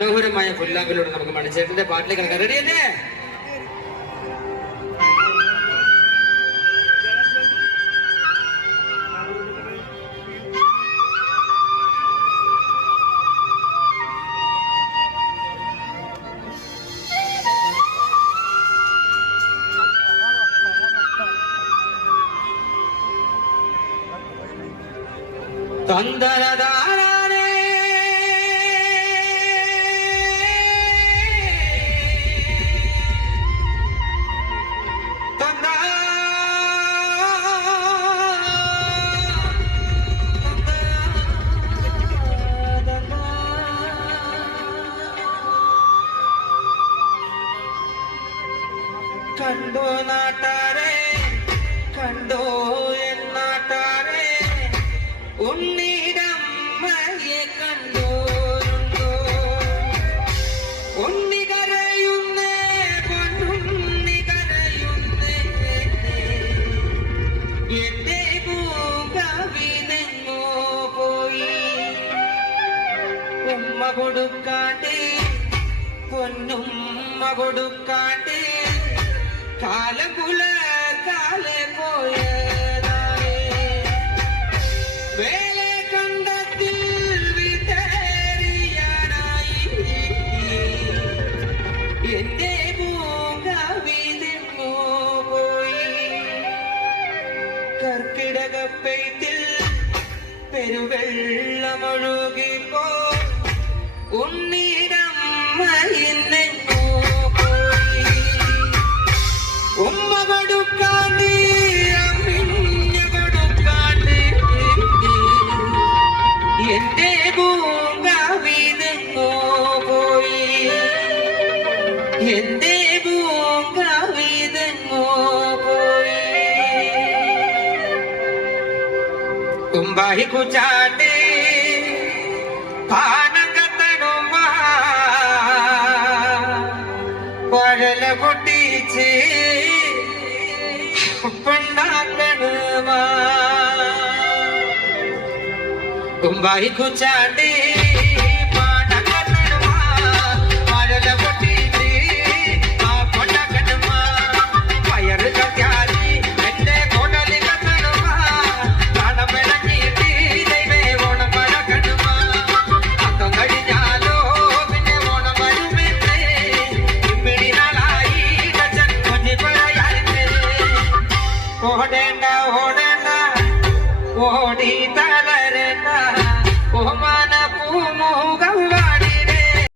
മനോഹരമായ പുല്ലാങ്കിലൂടെ നമുക്ക് മണിച്ചേട്ടന്റെ പാട്ടിലേക്ക് കിടക്കാം. റെഡിയല്ലേ? തന്തരദാന കണ്ടോ നാട്ടാരെ, കണ്ടോ എന്നാട്ടാരെ, ഉണ്ണിടമ്മയെ കണ്ടോരുണ്ടോ? ഉണ്ണി കരയുന്നേ, പൊന്നുണ്ണി കരയുന്നേ, എന്റെ പൂങ്കവിതെങ്ങോ പോയി? ഉമ്മ കൊടുക്കാണ്ട്, പൊന്നുമ്മ കൊടുക്കാണ്ട്, കാലകുല കാലെ പോയതായി വേലെ കണ്ടത്തിൽ വിതറിയാനായി എന്റെ പൂങ്കവിതെങ്ങോ പോയി? കർക്കിടകപ്പെയ്ത്തിൽ പെരുവെള്ളമൊഴുകിപ്പോ ഉണ്ണിടമ്മ ഇന്നെങ്ങോ പോയി? ഉമ്മ കൊടുക്കാണ്ട്, അമ്മിഞ്ഞ കൊടുക്കാണ്ട്, എന്റെ പൂങ്കവിതെങ്ങോ പോയി? എന്റെ പൂങ്കവിതെങ്ങോ പോയി? കുമ്പായി കുച്ചാണ്ട് പാനകത്തനുമ്മ പഴല പൊട്ടിച്ച് കുമ്പായി കുച്ചാണ്ട്